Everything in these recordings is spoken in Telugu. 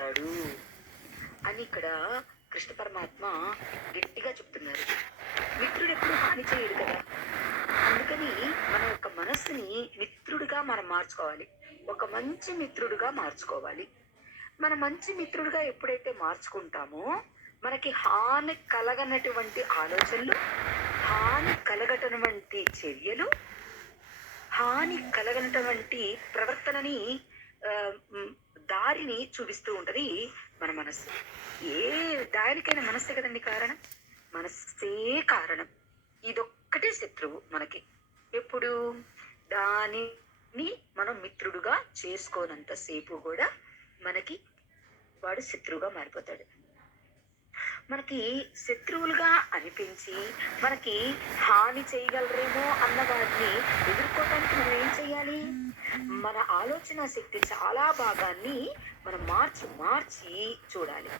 చేస్తాడు అని ఇక్కడ కృష్ణ పరమాత్మ గట్టిగా చెప్తున్నారు. మిత్రుడు ఎప్పుడు హాని చేయడు కదా. అందుకని మన యొక్క మనస్సుని మిత్రుడిగా మనం మార్చుకోవాలి. ఒక మంచి మిత్రుడిగా మార్చుకోవాలి. మన మంచి మిత్రుడిగా ఎప్పుడైతే మార్చుకుంటామో మనకి హాని కలగనటువంటి ఆలోచనలు హాని కలగటటువంటి చర్యలు హాని కలగనటువంటి ప్రవర్తనని దారిని చూపిస్తూ ఉంటది మన మనస్సు. ఏ దారికైనా మనస్సే కదండి కారణం? మనస్సే కారణం. ఇదొక్కటే శత్రువు మనకి. ఎప్పుడు? దానిని మనం మిత్రుడుగా చేసుకోనంత సేపు కూడా మనకి వాడు శత్రువుగా మారిపోతాడు. మనకి శత్రువులుగా అనిపించి మనకి హాని చేయగలరేమో అన్న వారిని ఎదుర్కోవటానికి మనం ఏం చేయాలి? మన ఆలోచన శక్తి చాలా భాగాన్ని మనం మార్చి మార్చి చూడాలి.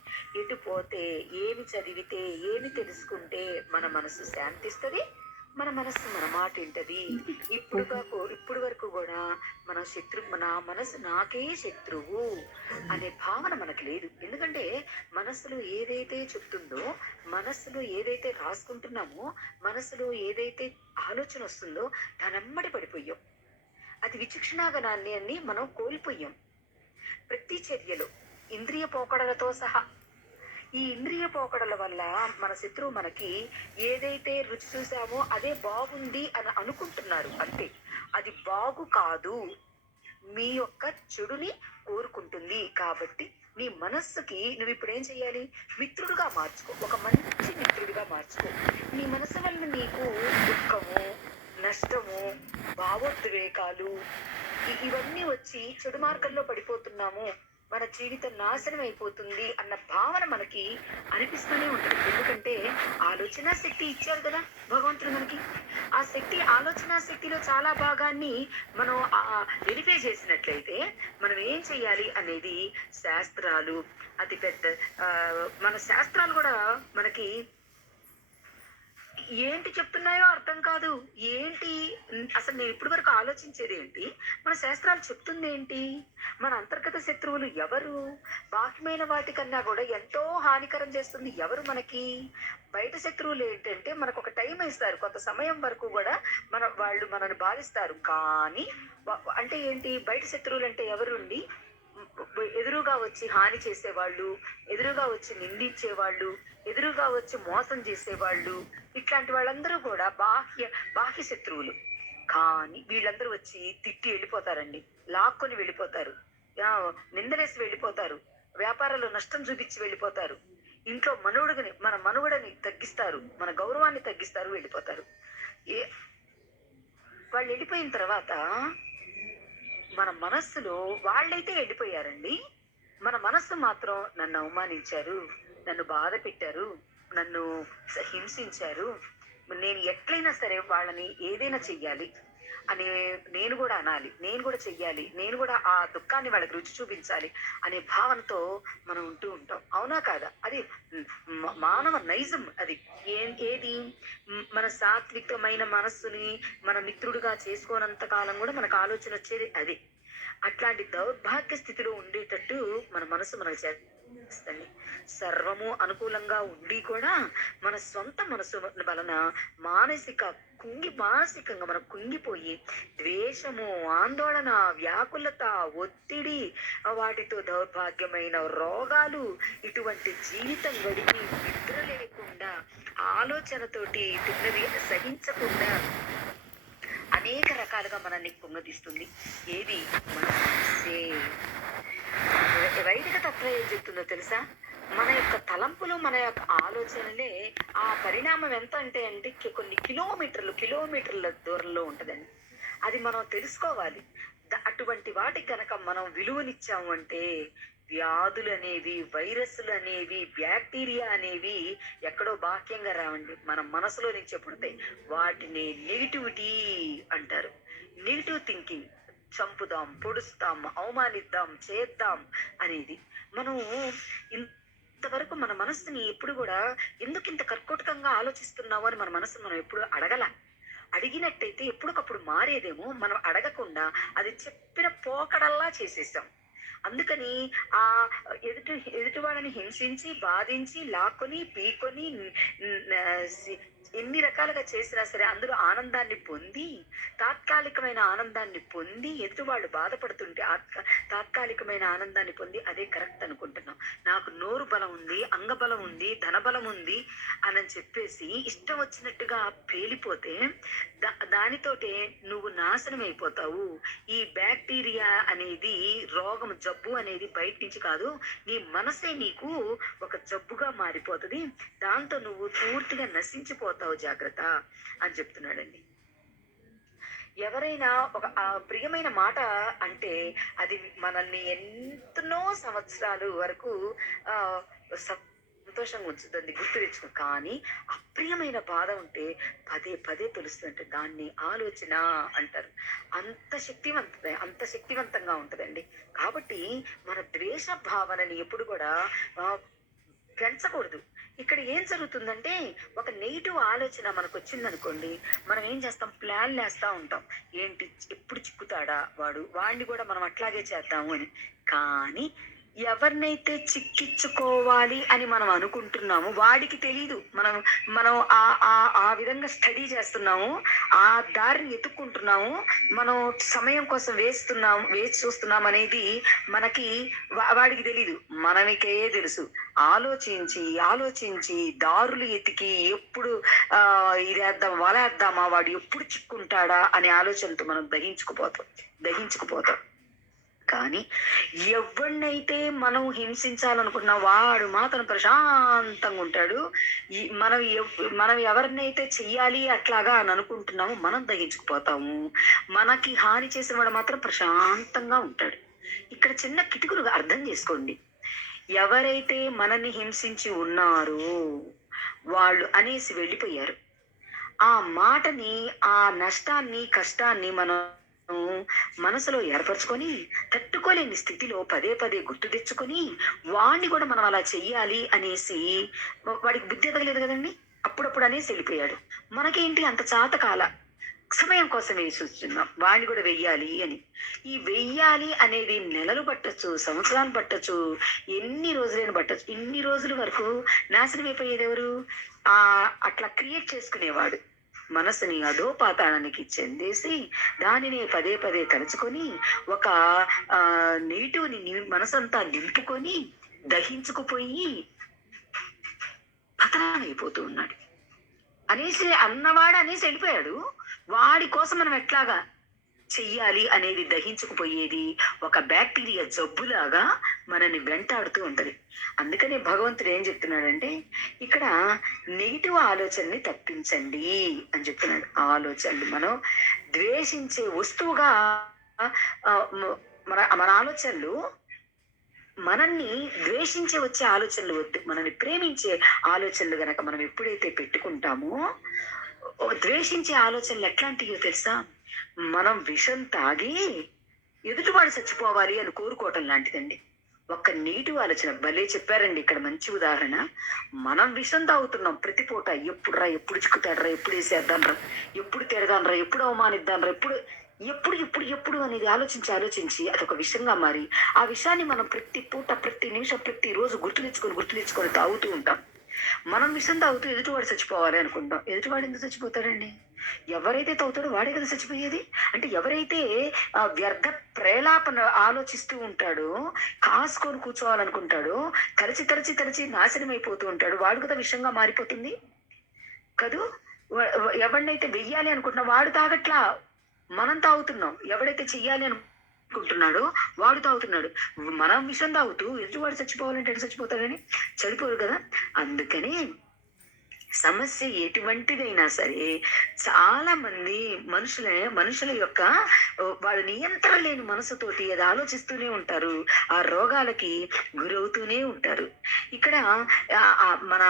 ఎటు పోతే ఏమి చదివితే ఏమి తెలుసుకుంటే మన మనసు శాంతిస్తుంది మన మనస్సు మన మాట వింటది. ఇప్పుడు ఇప్పుడు వరకు కూడా మన శత్రు మన మనసు నాకే శత్రువు అనే భావన మనకు లేదు. ఎందుకంటే మనసులో ఏదైతే చెప్తుందో మనసులో ఏదైతే రాసుకుంటున్నామో మనసులో ఏదైతే ఆలోచన వస్తుందో దానమ్మడి పడిపోయాం. అది విచక్షణాగణాన్ని అని మనం కోల్పోయాం. ప్రతి చర్యలు ఇంద్రియ పోకడలతో సహా. ఈ ఇంద్రియ పోకడల వల్ల మన శత్రువు మనకి ఏదైతే రుచి చూసామో అదే బాగుంది అని అనుకుంటున్నారు. అంతే. అది బాగు కాదు. మీ యొక్క చెడుని కోరుకుంటుంది. కాబట్టి నీ మనస్సుకి నువ్వు ఇప్పుడు ఏం చేయాలి? మిత్రుడుగా మార్చుకో. ఒక మంచి మిత్రుడిగా మార్చుకో. నీ మనసు వల్ల నీకు దుఃఖము నష్టము భావోద్వేగాలు ఇవన్నీ వచ్చి చెడు మార్గంలో పడిపోతున్నాము. మన జీవితం నాశనం అయిపోతుంది అన్న భావన మనకి అనిపిస్తూనే ఉంటుంది. ఎందుకంటే ఆలోచన శక్తి ఇచ్చారు కదా భగవంతుడు మనకి. ఆ శక్తి ఆలోచన శక్తిలో చాలా భాగాన్ని మనం వెరిఫై చేసినట్లయితే మనం ఏం చేయాలి అనేది శాస్త్రాలు అతి పెద్ద మన శాస్త్రాలు కూడా మనకి ఏంటి చెప్తున్నాయో అర్థం కాదు. ఏంటి? అసలు నేను ఇప్పటి వరకు ఆలోచించేది ఏంటి? మన శాస్త్రాలు చెప్తుంది ఏంటి? మన అంతర్గత శత్రువులు ఎవరు? బాహ్యమైన వాటికన్నా కూడా ఎంతో హానికరం చేస్తుంది ఎవరు మనకి? బయట శత్రువులు ఏంటంటే మనకు ఒక టైం ఇస్తారు. కొంత సమయం వరకు కూడా మన వాళ్ళు మనల్ని బాధిస్తారు. కానీ అంటే ఏంటి? బయట శత్రువులు అంటే ఎవరుండి ఎదురుగా వచ్చి హాని చేసేవాళ్ళు ఎదురుగా వచ్చి నిందించేవాళ్ళు ఎదురుగా వచ్చి మోసం చేసేవాళ్ళు ఇట్లాంటి వాళ్ళందరూ కూడా బాహ్య బాహ్య శత్రువులు. కానీ వీళ్ళందరూ వచ్చి తిట్టి వెళ్ళిపోతారండి. లాక్కొని వెళ్ళిపోతారు. నిందలేసి వెళ్ళిపోతారు. వ్యాపారాల్లో నష్టం చూపించి వెళ్ళిపోతారు. ఇంట్లో మనుగడని మన మనుగడని తగ్గిస్తారు. మన గౌరవాన్ని తగ్గిస్తారు వెళ్ళిపోతారు. ఏ వాళ్ళు వెళ్ళిపోయిన తర్వాత మన మనస్సులో వాళ్ళైతే వెళ్ళిపోయారండి. మన మనస్సు మాత్రం నన్ను అవమానించారు నన్ను బాధ పెట్టారు నన్ను హింసించారు. నేను ఎట్లయినా సరే వాళ్ళని ఏదైనా చెయ్యాలి. అని నేను కూడా అనాలి నేను కూడా చెయ్యాలి నేను కూడా ఆ దుఃఖాన్ని వాళ్ళకి రుచి చూపించాలి అనే భావనతో మనం ఉంటూ ఉంటాం. అవునా కాదా? అది మానవ నైజం అది. ఏ ఏది? మన సాత్వికమైన మనస్సుని మన మిత్రుడుగా చేసుకోనంత కాలం కూడా మనకు ఆలోచన వచ్చేది అది. అట్లాంటి దౌర్భాగ్య స్థితిలో ఉండేటట్టు మన మనసు మనకు చేస్తుంది. సర్వము అనుకూలంగా ఉండి కూడా మన సొంత మనసు వలన మానసిక కుంగి మానసికంగా మనం కుంగిపోయి ద్వేషము ఆందోళన వ్యాకులత ఒత్తిడి వాటితో దౌర్భాగ్యమైన రోగాలు ఇటువంటి జీవితం గడిపి నిద్ర లేకుండా ఆలోచనతోటి తిన్నది సహించకుండా అనేక రకాలుగా మనల్ని కుంగదీస్తుంది. ఏది? మన వైదిక తత్వం ఏం చెప్తుందో తెలుసా? మన యొక్క తలంపులు మన యొక్క ఆలోచనలే ఆ పరిణామం ఎంత అంటే అంటే కొన్ని కిలోమీటర్లు కిలోమీటర్ల దూరంలో ఉంటుందండి. అది మనం తెలుసుకోవాలి. అటువంటి వాటికి కనుక మనం విలువనిచ్చాము అంటే వ్యాధులు అనేవి వైరస్లు అనేవి బ్యాక్టీరియా అనేవి ఎక్కడో బాహ్యంగా రావండి. మన మనసులో నుంచే పుడతాయి వాటిని నెగిటివిటీ అంటారు నెగిటివ్ థింకింగ్ చంపుదాం పొడుస్తాం అవమానిద్దాం చేద్దాం అనేది. మనం ఇంతవరకు మన మనస్సుని ఎప్పుడు కూడా ఎందుకు ఇంత కర్కోటకంగా ఆలోచిస్తున్నావు అని మన మనసు మనం ఎప్పుడు అడగల? అడిగినట్టయితే ఎప్పటికప్పుడు మారేదేమో మనం అడగకుండా అది చెప్పిన పోకడల్లా చేసేసాం. అందుకని ఆ ఎదుటి ఎదుటివాడిని హింసించి బాధించి లాక్కొని పీకొని ఎన్ని రకాలుగా చేసినా సరే అందులో ఆనందాన్ని పొంది తాత్కాలికమైన ఆనందాన్ని పొంది ఎదుటివాళ్ళు బాధపడుతుంటే ఆత్కా తాత్కాలికమైన ఆనందాన్ని పొంది అదే కరెక్ట్ అనుకుంటున్నాం. నాకు నోరు బలం ఉంది అంగబలం ఉంది ధనబలం ఉంది అని చెప్పేసి ఇష్టం వచ్చినట్టుగా పేలిపోతే దా దానితోటే నువ్వు నాశనం అయిపోతావు. ఈ బ్యాక్టీరియా అనేది రోగం జబ్బు అనేది బయట నుంచి కాదు నీ మనసే నీకు ఒక జబ్బుగా మారిపోతుంది. దాంతో నువ్వు పూర్తిగా నశించిపోతావు. జాగ్రత్త అని చెప్తున్నాడండి. ఎవరైనా ఒక ప్రియమైన మాట అంటే అది మనల్ని ఎంతనో సంవత్సరాలు వరకు సంతోషంగా ఉంచుతుంది గుర్తు తెచ్చుకో కానీ అప్రియమైన బాధ ఉంటే పదే పదే తెలుస్తుందంటే దాన్ని ఆలోచన అంటారు. అంత శక్తివంత అంత శక్తివంతంగా ఉంటుందండి. కాబట్టి మన ద్వేష భావనని ఎప్పుడు కూడా పెంచకూడదు. ఇక్కడ ఏం జరుగుతుందంటే ఒక నెగిటివ్ ఆలోచన మనకు వచ్చిందనుకోండి మనం ఏం చేస్తాం? ప్లాన్ వేస్తా ఉంటాం. ఏంటి? ఎప్పుడు చిక్కుతాడా వాడు? వాడిని కూడా మనం అట్లాగే చేద్దాము అని. కానీ ఎవరినైతే చిక్కించుకోవాలి అని మనం అనుకుంటున్నాము వాడికి తెలీదు. మనం మనం ఆ ఆ ఆ విధంగా స్టడీ చేస్తున్నాము ఆ దారిని ఎత్తుక్కుంటున్నాము మనం సమయం కోసం వేస్తున్నాము వేచి చూస్తున్నాం అనేది మనకి వా- వాడికి తెలీదు. మనమికే తెలుసు. ఆలోచించి ఆలోచించి దారులు ఎతికి ఎప్పుడు ఆ ఇది వేద్దాం వలేద్దామా? వాడు ఎప్పుడు చిక్కుంటాడా అనే ఆలోచనతో మనం దహించుకుపోతాం దహించుకుపోతాం. కానీ ఎవరినైతే మనం హింసించాలనుకున్నా వాడు మాత్రం ప్రశాంతంగా ఉంటాడు. మనం మనం ఎవరినైతే చెయ్యాలి అట్లాగా అని అనుకుంటున్నామో మనం దహించుకుపోతాము. మనకి హాని చేసిన వాడు మాత్రం ప్రశాంతంగా ఉంటాడు. ఇక్కడ చిన్న కిటుకులు అర్థం చేసుకోండి. ఎవరైతే మనల్ని హింసించి ఉన్నారో వాళ్ళు అనేసి వెళ్ళిపోయారు. ఆ మాటని ఆ నష్టాన్ని కష్టాన్ని మనం మనసులో ఏర్పరచుకొని తట్టుకోలేని స్థితిలో పదే పదే గుర్తు తెచ్చుకొని వాణ్ణి కూడా మనం అలా చెయ్యాలి అనేసి వాడికి బుద్ధి ఎదగలేదు కదండి. అప్పుడప్పుడు అనేసి వెళ్ళిపోయాడు. మనకేంటి అంత చాతకాల? సమయం కోసం వేసి చూస్తున్నాం. వాణ్ణి కూడా వెయ్యాలి అని. ఈ వెయ్యాలి అనేది నెలలు పట్టచ్చు సంవత్సరాలు పట్టచ్చు ఎన్ని రోజులైనా పట్టచ్చు. ఇన్ని రోజుల వరకు నాశనం అయిపోయేది ఎవరు? ఆ అట్లా క్రియేట్ చేసుకునేవాడు. మనసుని అధోపాతాళానికి చెందేసి దానిని పదే పదే తలుచుకొని ఒక నీటిని మనసంతా నింపుకొని దహించుకుపోయి పతనమైపోతూ ఉన్నాడు. అనేసి అన్నవాడు అనేసి వెళ్ళిపోయాడు. వాడి కోసం మనం ఎట్లాగా చెయ్యాలి అనేది దహించుకుపోయేది. ఒక బ్యాక్టీరియా జబ్బులాగా మనని వెంటాడుతూ ఉంటుంది. అందుకనే భగవంతుడు ఏం చెప్తున్నాడంటే ఇక్కడ నెగిటివ్ ఆలోచనని తప్పించండి అని చెప్తున్నాడు. ఆలోచనలు మనం ద్వేషించే వస్తువుగా మన మన ఆలోచనలు మనల్ని ద్వేషించే వచ్చే ఆలోచనలు వద్దు. మనల్ని ప్రేమించే ఆలోచనలు గనక మనం ఎప్పుడైతే పెట్టుకుంటామో ద్వేషించే ఆలోచనలు ఎట్లాంటివో తెలుసా? మనం విషం తాగి ఎదుటివాడు చచ్చిపోవాలి అని కోరుకోవటం లాంటిదండి. ఒక్క నీటి ఆలోచన భలే చెప్పారండి ఇక్కడ మంచి ఉదాహరణ. మనం విషం తాగుతున్నాం ప్రతి పూట ఎప్పుడురా ఎప్పుడు చిక్కుతాడరా ఎప్పుడు వేసేద్దాంరా ఎప్పుడు తిరగాను ఎప్పుడు అవమానిద్దాంరా ఎప్పుడు ఎప్పుడు ఎప్పుడు ఎప్పుడు అనేది ఆలోచించి ఆలోచించి అదొక విషయంగా మారి ఆ విషయాన్ని మనం ప్రతి పూట ప్రతి నిమిషం ప్రతి రోజు గుర్తు తెచ్చుకొని గుర్తు తెచ్చుకొని తాగుతూ ఉంటాం. మనం విషం తాగుతూ ఎదుటివాడు చచ్చిపోవాలి అనుకుంటాం ఎదుటివాడు ఎందుకు చచ్చిపోతాడండి? ఎవరైతే తాగుతాడో వాడే కదా చచ్చిపోయేది? అంటే ఎవరైతే ఆ వ్యర్థ ప్రేలాపన ఆలోచిస్తూ ఉంటాడో కాసుకొని కూర్చోవాలనుకుంటాడో తరచి తరచి తరచి నాశనం అయిపోతూ ఉంటాడు. వాడు కదా విషంగా మారిపోతుంది? కదూ? ఎవడినైతే ఎవరినైతే వెయ్యాలి అనుకుంటున్నా వాడు తాగట్లా. మనం తాగుతున్నాం. ఎవడైతే చెయ్యాలి కుంటున్నాడు వాడు తాగుతున్నాడు. మనం విషం తాగుతూ ఎదుటివాడు చచ్చిపోవాలంటే చచ్చిపోతాడని? చనిపోరు కదా? అందుకని సమస్య ఎటువంటిదైనా సరే చాలా మంది మనుషుల మనుషుల యొక్క వాళ్ళు నియంత్రణ లేని మనసుతోటి అది ఆలోచిస్తూనే ఉంటారు. ఆ రోగాలకి గురవుతూనే ఉంటారు. ఇక్కడ మన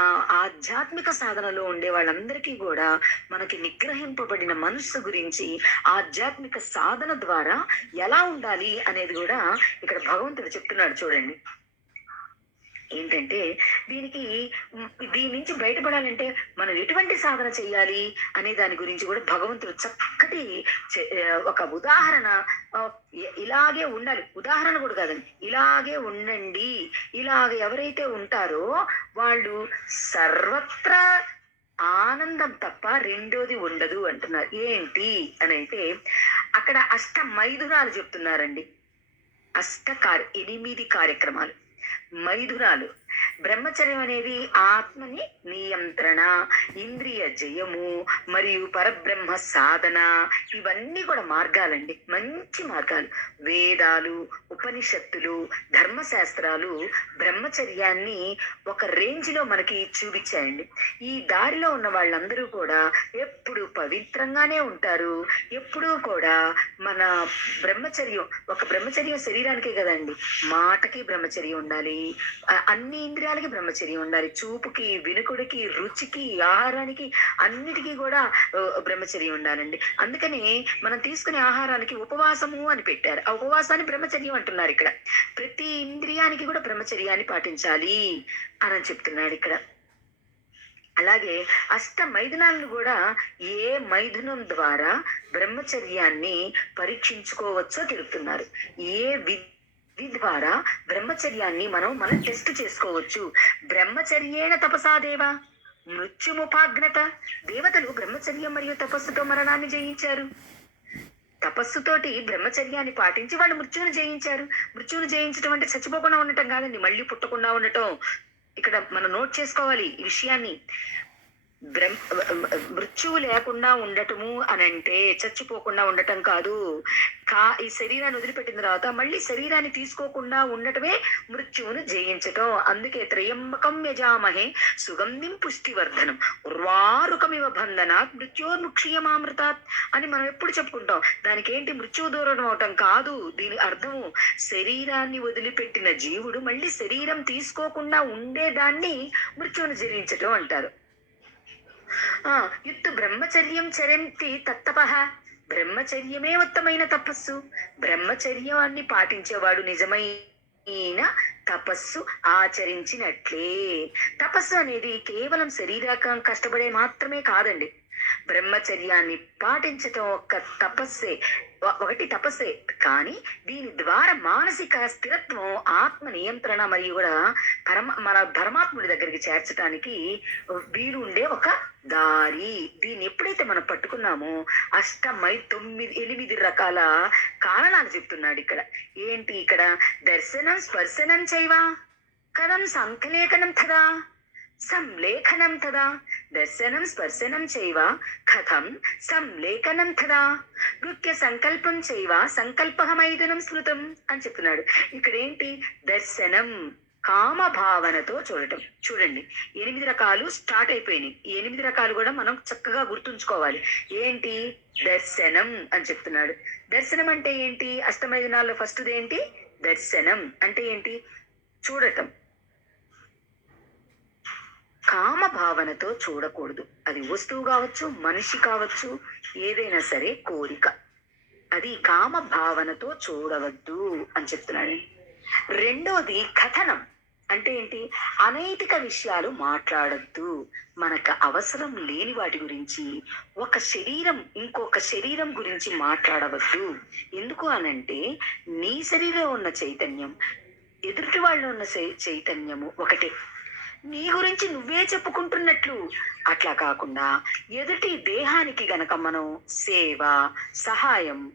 ఆధ్యాత్మిక సాధనలో ఉండే వాళ్ళందరికీ కూడా మనకి నిగ్రహింపబడిన మనస్సు గురించి ఆధ్యాత్మిక సాధన ద్వారా ఎలా ఉండాలి అనేది కూడా ఇక్కడ భగవంతుడు చెప్తున్నాడు చూడండి. ఏంటంటే దీనికి దీని నుంచి బయటపడాలంటే మనం ఎటువంటి సాధన చేయాలి అనే దాని గురించి కూడా భగవంతుడు చక్కటి చె- ఒక ఉదాహరణ ఇలాగే ఉండాలి. ఉదాహరణ కూడా కాదండి. ఇలాగే ఉండండి. ఇలాగ ఎవరైతే ఉంటారో వాళ్ళు సర్వత్రా ఆనందం తప్ప రెండోది ఉండదు అంటున్నారు. ఏంటి అని అయితే అక్కడ అష్ట మైథునాలు చెప్తున్నారండి. అష్ట కార్య ఎనిమిది కార్యక్రమాలు. మైథునాలు బ్రహ్మచర్యం అనేది ఆత్మని నియంత్రణ ఇంద్రియ జయము మరియు పరబ్రహ్మ సాధన. ఇవన్నీ కూడా మార్గాలండి. మంచి మార్గాలు. వేదాలు ఉపనిషత్తులు ధర్మశాస్త్రాలు బ్రహ్మచర్యాన్ని ఒక రేంజ్లో మనకి చూపించాయండి. ఈ దారిలో ఉన్న వాళ్ళందరూ కూడా ఎప్పుడు పవిత్రంగానే ఉంటారు. ఎప్పుడూ కూడా మన బ్రహ్మచర్యం ఒక బ్రహ్మచర్యం శరీరానికే కదండి. మాటకి బ్రహ్మచర్యం ఉండాలి. అన్ని ఇంద్రియాలకి బ్రహ్మచర్యం ఉండాలి. చూపుకి వినుకుడికి రుచికి ఆహారానికి అన్నిటికీ కూడా బ్రహ్మచర్యం ఉండాలండి. అందుకని మనం తీసుకునే ఆహారానికి ఉపవాసము అని పెట్టారు. ఆ ఉపవాసాన్ని బ్రహ్మచర్యం అంటున్నారు ఇక్కడ. ప్రతి ఇంద్రియానికి కూడా బ్రహ్మచర్యాన్ని పాటించాలి అని చెప్తున్నాడు ఇక్కడ. అలాగే అష్ట మైథునాలను కూడా ఏ మైథునం ద్వారా బ్రహ్మచర్యాన్ని పరీక్షించుకోవచ్చో తెలుపుతున్నారు. ఏ విద్య ద్వారా బ్రహ్మచర్యాన్ని మనం మనం టెస్ట్ చేసుకోవచ్చు. బ్రహ్మచర్యేణ తపసాదేవా మృత్యుముపాగ్నత. దేవతలు బ్రహ్మచర్యం మరియు తపస్సుతో మరణాన్ని జయించారు. తపస్సుతోటి బ్రహ్మచర్యాన్ని పాటించి వాళ్ళు మృత్యువును జయించారు. మృత్యువును జయించడం అంటే చచ్చిపోకుండా ఉండటం కాదండి. మళ్ళీ పుట్టకుండా ఉండటం. ఇక్కడ మనం నోట్ చేసుకోవాలి ఈ విషయాన్ని. మృత్యువు లేకుండా ఉండటము అని అంటే చచ్చిపోకుండా ఉండటం కాదు. కా ఈ శరీరాన్ని వదిలిపెట్టిన తర్వాత మళ్ళీ శరీరాన్ని తీసుకోకుండా ఉండటమే మృత్యువును జయించటం. అందుకే త్రయంబకం యజామహే సుగంధిం పుష్టివర్ధనం. ఉర్వారుకమివ బంధనాత్ మృత్యోర్ముక్షీయమామృతాత్ అని మనం ఎప్పుడు చెప్పుకుంటాం. దానికి ఏంటి మృత్యువు దూరం అవటం కాదు. దీని అర్థము శరీరాన్ని వదిలిపెట్టిన జీవుడు మళ్ళీ శరీరం తీసుకోకుండా ఉండేదాన్ని మృత్యువును జయించటం అంటారు. ఆ యుత్తు బ్రహ్మచర్యం చరంతి తత్తపహ బ్రహ్మచర్యమే ఉత్తమైన తపస్సు. బ్రహ్మచర్యాన్ని పాటించేవాడు నిజమైన తపస్సు ఆచరించినట్లే. తపస్సు అనేది కేవలం శరీరాకం కష్టపడే మాత్రమే కాదండి. బ్రహ్మచర్యాన్ని పాటించటం ఒక తపస్సే ఒకటి తపస్సే. కానీ దీని ద్వారా మానసిక స్థిరత్వం ఆత్మ నియంత్రణ మరియు కూడా పరమ మన పరమాత్ముడి దగ్గరికి చేర్చడానికి వీలు ఉండే ఒక దారి. దీన్ని ఎప్పుడైతే మనం పట్టుకున్నామో అష్టమై తొమ్మిది ఎనిమిది రకాల కారణాలు చెప్తున్నాడు ఇక్కడ. ఏంటి ఇక్కడ? దర్శనం స్పర్శనం చేయవా? కథం సంకలేఖనం కదా సంలేఖనం కదా దర్శనం స్పర్శనం చైవ కథం సంలేఖనం కదా నృత్య సంకల్పం చైవ సంకల్పహమైదనం స్మృతం అని చెప్తున్నాడు. ఇక్కడ ఏంటి దర్శనం కామ భావనతో చూడటం. చూడండి ఎనిమిది రకాలు స్టార్ట్ అయిపోయినాయి. ఈ ఎనిమిది రకాలు కూడా మనం చక్కగా గుర్తుంచుకోవాలి. ఏంటి? దర్శనం అని చెప్తున్నాడు. దర్శనం అంటే ఏంటి? అష్టమైదనాల్లో ఫస్ట్ది ఏంటి? దర్శనం అంటే ఏంటి? చూడటం. కామ భావనతో చూడకూడదు. అది వస్తువు కావచ్చు మనిషి కావచ్చు ఏదైనా సరే కోరిక. అది కామ భావనతో చూడవద్దు అని చెప్తున్నాడు. రెండోది కథనం. అంటే ఏంటి? అనైతిక విషయాలు మాట్లాడద్దు. మనకు అవసరం లేని వాటి గురించి ఒక శరీరం ఇంకొక శరీరం గురించి మాట్లాడవద్దు. ఎందుకు అనంటే నీ శరీరంలో ఉన్న చైతన్యం ఎదుటి వాళ్ళు ఉన్న చై- చైతన్యము ఒకటే. నీ గురించి నువ్వే చెప్పుకుంటున్నట్లు. అట్లా కాకుండా ఎదుటి దేహానికి గనక మనం సేవ సహాయం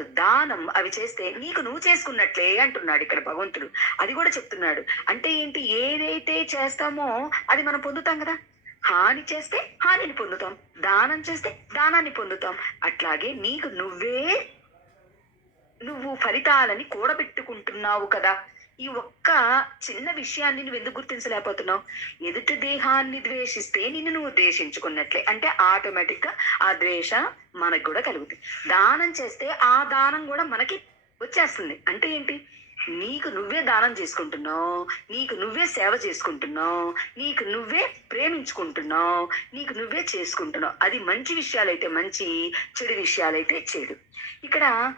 దానం అవి చేస్తే నీకు నువ్వు చేసుకున్నట్లే అంటున్నాడు ఇక్కడ భగవంతుడు. అది కూడా చెప్తున్నాడు. అంటే ఏంటి? ఏదైతే చేస్తామో అది మనం పొందుతాం కదా? హాని చేస్తే హానిని పొందుతాం. దానం చేస్తే దానాన్ని పొందుతాం. అట్లాగే నీకు నువ్వే నువ్వు ఫలితాలని కూడబెట్టుకుంటున్నావు కదా? ఈ ఒక్క చిన్న విషయాన్ని నువ్వు ఎందుకు గుర్తించలేకపోతున్నావు? ఎదుటి దేహాన్ని ద్వేషిస్తే నిన్ను నువ్వు ద్వేషించుకున్నట్లే. అంటే ఆటోమేటిక్గా ఆ ద్వేష మనకు కూడా కలుగుతుంది దానం చేస్తే ఆ దానం కూడా మనకి వచ్చేస్తుంది. అంటే ఏంటి? నీకు నువ్వే దానం చేసుకుంటున్నావు. నీకు నువ్వే సేవ చేసుకుంటున్నావు. నీకు నువ్వే ప్రేమించుకుంటున్నావు. నీకు నువ్వే చేసుకుంటున్నావు. అది మంచి విషయాలైతే మంచి చెడు విషయాలైతే చెడు. ఇక్కడ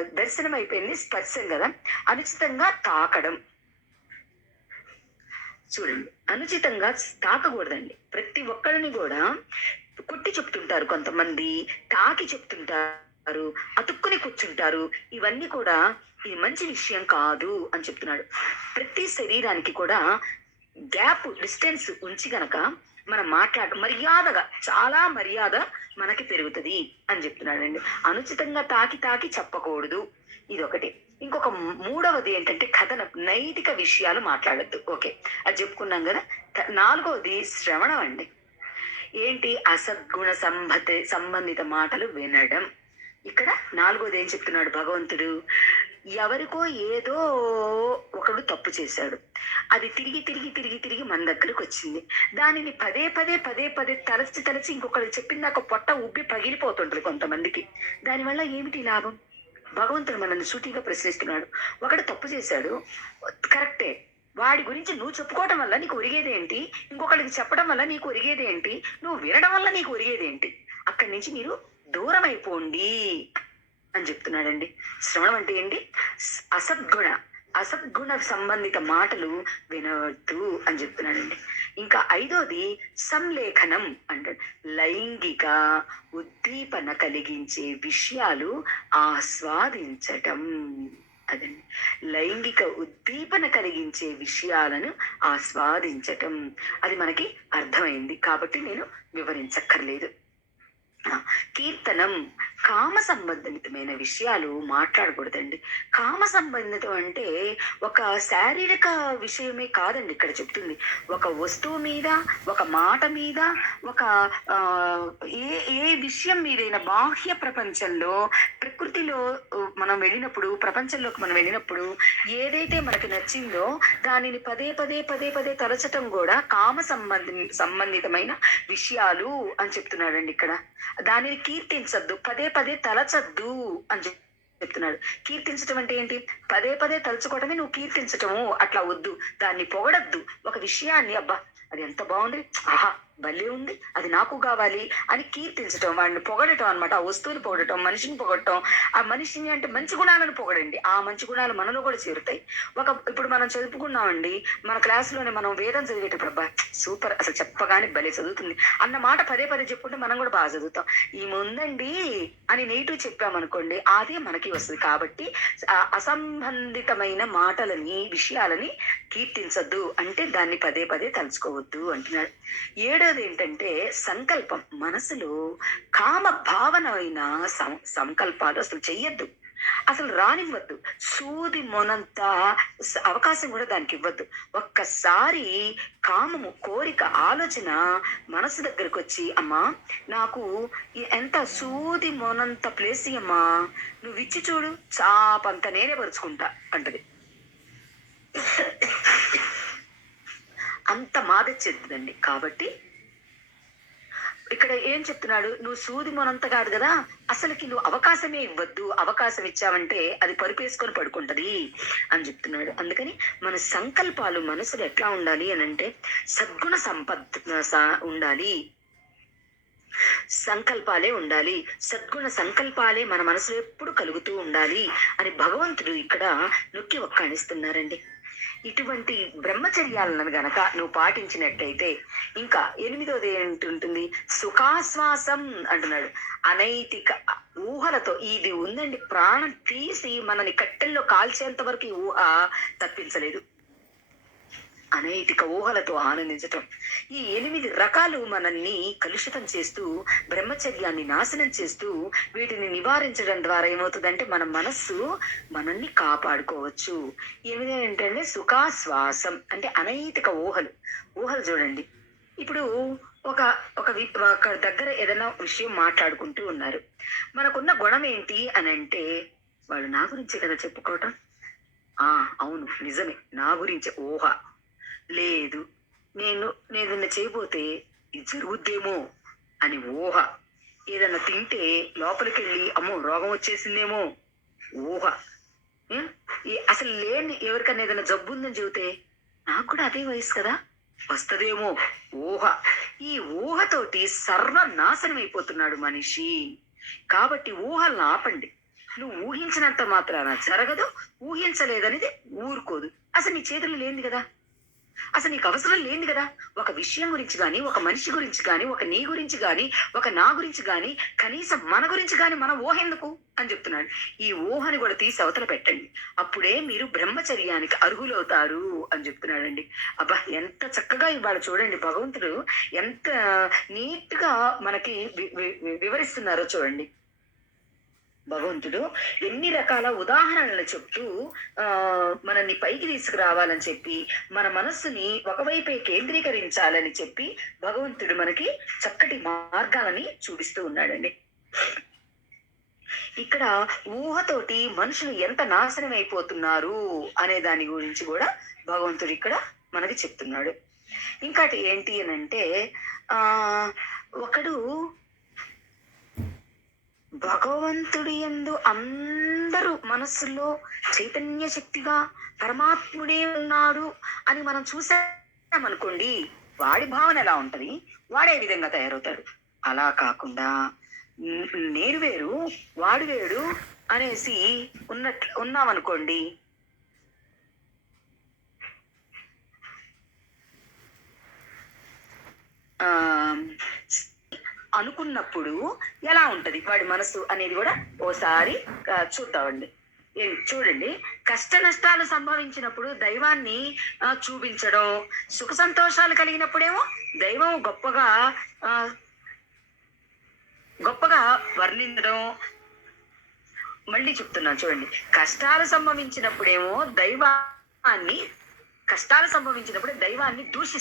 దర్శనం అయిపోయింది స్పర్శం కదా. అనుచితంగా తాకడం. చూడండి అనుచితంగా తాకకూడదండి. ప్రతి ఒక్కరిని కూడా కొట్టి చెప్తుంటారు కొంతమంది తాకి చెప్తుంటారు అతుక్కుని కూర్చుంటారు. ఇవన్నీ కూడా ఇది మంచి విషయం కాదు అని చెప్తున్నాడు. ప్రతి శరీరానికి కూడా గ్యాప్ డిస్టెన్స్ ఉంచి గనక మనం మాట్లాడ మర్యాదగా చాలా మర్యాద మనకి పెరుగుతుంది అని చెప్తున్నాడండి. అనుచితంగా తాకి తాకి చెప్పకూడదు. ఇది ఒకటి ఇంకొక మూడవది ఏంటంటే కథన నైతిక విషయాలు మాట్లాడద్దు. ఓకే. అది చెప్పుకున్నాం కదా? నాలుగవది శ్రవణం అండి. ఏంటి? అసద్గుణ సంబత సంబంధిత మాటలు వినడం. ఇక్కడ నాలుగోది ఏం చెప్తున్నాడు భగవంతుడు? ఎవరికో ఏదో ఒకడు తప్పు చేశాడు. అది తిరిగి తిరిగి తిరిగి తిరిగి మన దగ్గరకు వచ్చింది. దానిని పదే పదే పదే పదే తలచి తలచి ఇంకొకరు చెప్పిందాక పొట్ట ఉబ్బి పగిలిపోతుంటుంది కొంతమందికి. దానివల్ల ఏమిటి లాభం? భగవంతుడు మనల్ని సూటిగా ప్రశ్నిస్తున్నాడు. ఒకడు తప్పు చేశాడు. కరెక్టే. వాడి గురించి నువ్వు చెప్పుకోవటం వల్ల నీకు ఒరిగేదేంటి ఇంకొకరికి చెప్పడం వల్ల నీకు ఒరిగేదేంటి నువ్వు వినడం వల్ల నీకు ఒరిగేదేంటి అక్కడి నుంచి మీరు దూరం అయిపోండి అని చెప్తున్నాడండి. శ్రవణం అంటే ఏంటి? అసద్గుణ. అసద్గుణ సంబంధిత మాటలు వినవద్దు అని చెప్తున్నాడండి. ఇంకా ఐదోది సంలేఖనం అంటే లైంగిక ఉద్దీపన కలిగించే విషయాలు ఆస్వాదించటం అదండి. లైంగిక ఉద్దీపన కలిగించే విషయాలను ఆస్వాదించటం. అది మనకి అర్థమైంది కాబట్టి నేను వివరించక్కర్లేదు. కీర్తనం కామ సంబంధితమైన విషయాలు మాట్లాడకూడదండి. కామ సంబంధితం అంటే ఒక శారీరక విషయమే కాదండి ఇక్కడ చెప్తుంది. ఒక వస్తువు మీద ఒక మాట మీద ఒక ఏ ఏ విషయం మీదైనా బాహ్య ప్రపంచంలో ప్రకృతిలో మనం వెళ్ళినప్పుడు ప్రపంచంలోకి మనం వెళ్ళినప్పుడు ఏదైతే మనకి నచ్చిందో దానిని పదే పదే పదే పదే తలచటం కూడా కామ సంబంధి సంబంధితమైన విషయాలు అని చెప్తున్నాడండి ఇక్కడ. దానిని కీర్తించద్దు. పదే పదే తలచద్దు అని చెప్తున్నాడు. కీర్తించటం అంటే ఏంటి? పదే పదే తలుచుకోవటమే నువ్వు కీర్తించటము. అట్లా వద్దు. దాన్ని పొగడద్దు. ఒక విషయాన్ని అబ్బా అది ఎంత బాగుంది. ఆహా భలే ఉంది. అది నాకు కావాలి అని కీర్తించటం వాడిని పొగడటం అనమాట ఆ వస్తువుని పొగడటం మనిషిని పొగడటం. ఆ మనిషిని అంటే మంచి గుణాలను పొగడండి. ఆ మంచి గుణాలు మనలో కూడా చేరుతాయి. ఒక ఇప్పుడు మనం చదువుకున్నామండి. మన క్లాసులోనే మనం వేదం చదివేటప్పుడు అబ్బా సూపర్. అసలు చెప్పగానే భలే చదువుతుంది. అన్న మాట పదే పదే చెప్పుకుంటే మనం కూడా బాగా చదువుతాం. ఈ ముందండి అని నెగిటివ్ చెప్పామనుకోండి అదే మనకి వస్తుంది. కాబట్టి అసంబంధితమైన మాటలని విషయాలని కీర్తించద్దు అంటే దాన్ని పదే పదే తలుచుకోవద్దు అంటున్నాడు. ఏడోది ఏంటంటే సంకల్పం. మనసులో కామ భావన అయిన సం- సంకల్పాలు అసలు చెయ్యొద్దు. అసలు రానివ్వద్దు. సూది మొనంత స- అవకాశం కూడా దానికి ఇవ్వద్దు. ఒక్కసారి కామము కోరిక ఆలోచన మనసు దగ్గరకు వచ్చి అమ్మా నాకు ఎంత సూది మొనంత ప్లేస్ అమ్మా నువ్వు ఇచ్చి చూడు చాపంత నేనే పరుచుకుంటా అంటది. అంత మాదచ్చేద్దండి కాబట్టి ఇక్కడ ఏం చెప్తున్నాడు? నువ్వు సూది మొనంత కాదు కదా అసలుకి నువ్వు అవకాశమే ఇవ్వద్దు అవకాశం ఇచ్చావంటే అది పరుపేసుకొని పడుకుంటది అని చెప్తున్నాడు. అందుకని మన సంకల్పాలు మనసులు ఎట్లా ఉండాలి అని అంటే సద్గుణ సంపత్ స- ఉండాలి. సంకల్పాలే ఉండాలి. సద్గుణ సంకల్పాలే మన మనసులో ఎప్పుడు కలుగుతూ ఉండాలి అని భగవంతుడు ఇక్కడ నొక్కి ఒక్క అనిస్తున్నారండి ఇటువంటి బ్రహ్మచర్యాలను గనక నువ్వు పాటించినట్టయితే ఇంకా ఎనిమిదోది ఏంటుంటుంది? సుఖాశ్వాసం అంటున్నాడు. అనైతిక ఊహలతో ఇది ఉందండి. ప్రాణం తీసి మనని కట్టెల్లో కాల్చేంత వరకు ఈ ఊహ తప్పించలేదు. అనైతిక ఊహలతో ఆనందించటం. ఈ ఎనిమిది రకాలు మనల్ని కలుషితం చేస్తూ బ్రహ్మచర్యాన్ని నాశనం చేస్తూ వీటిని నివారించడం ద్వారా ఏమవుతుందంటే మన మనస్సు మనల్ని కాపాడుకోవచ్చు. ఎనిమిది ఏంటంటే సుఖాశ్వాసం అంటే అనైతిక ఊహలు. ఊహలు చూడండి. ఇప్పుడు ఒక ఒక వి- ఒక దగ్గర ఏదైనా విషయం మాట్లాడుకుంటూ ఉన్నారు. మనకున్న గుణం ఏంటి అని అంటే వాళ్ళు నా గురించే కదా చెప్పుకోవటం? ఆ అవును నిజమే. నా గురించే. ఊహ. లేదు. నేను నేదన్నా చేయబోతే ఇది జరుగుద్దేమో అని ఊహ. ఏదైనా తింటే లోపలికి వెళ్ళి అమ్మో రోగం వచ్చేసిందేమో ఊహ. అసలు లేని ఎవరికైనా ఏదైనా జబ్బు ఉందని చెబితే నాకు కూడా అదే వయసు కదా? వస్తదేమో ఊహ. ఈ ఊహతోటి సర్వనాశనం అయిపోతున్నాడు మనిషి. కాబట్టి ఊహలను ఆపండి. నువ్వు ఊహించినంత మాత్రాన జరగదు ఊహించలేదనేది ఊరుకోదు. అసలు నీ చేతులు లేనిది కదా? అసలు నీకు అవసరం లేని కదా. ఒక విషయం గురించి కానీ ఒక మనిషి గురించి కానీ ఒక నీ గురించి కానీ ఒక నా గురించి కానీ కనీసం మన గురించి కానీ మన ఊహ ఎందుకు? అని చెప్తున్నాడు. ఈ ఊహని కూడా తీసి అవతల పెట్టండి. అప్పుడే మీరు బ్రహ్మచర్యానికి అర్హులవుతారు అని చెప్తున్నాడండి. అబ్బా ఎంత చక్కగా ఇవాళ చూడండి భగవంతుడు ఎంత నీట్గా మనకి వి- వి- వివరిస్తున్నారో చూడండి. భగవంతుడు ఎన్ని రకాల ఉదాహరణలు చెప్తూ ఆ మనల్ని పైకి తీసుకురావాలని చెప్పి మన మనస్సుని ఒకవైపే కేంద్రీకరించాలని చెప్పి భగవంతుడు మనకి చక్కటి మార్గాలని చూపిస్తూ ఉన్నాడండి. ఇక్కడ ఊహతోటి మనుషులు ఎంత నాశనం అయిపోతున్నారు అనే దాని గురించి కూడా భగవంతుడు ఇక్కడ మనకి చెప్తున్నాడు. ఇంకటి ఏంటి అని అంటే ఆ ఒకడు భగవంతుడి ఎందు అందరూ మనస్సులో చైతన్య శక్తిగా పరమాత్ముడే ఉన్నాడు అని మనం చూసామనుకోండి వాడి భావన ఎలా ఉంటది? వాడే విధంగా తయారవుతాడు. అలా కాకుండా నేను వేరు వాడు వేరు అనేసి ఉన్నట్లు ఉన్నామనుకోండి ఆ అనుకున్నప్పుడు ఎలా ఉంటది? వాడి మనసు అనేది కూడా ఓసారి చూద్దామండి. చూడండి. కష్ట నష్టాలు సంభవించినప్పుడు దైవాన్ని చూపించడం సుఖ సంతోషాలు కలిగినప్పుడేమో దైవం గొప్పగా ఆ, గొప్పగా వర్ణించడం. మళ్ళీ చెప్తున్నాను చూడండి. కష్టాలు సంభవించినప్పుడేమో దైవాన్ని కష్టాలు సంభవించినప్పుడు దైవాన్ని దూషి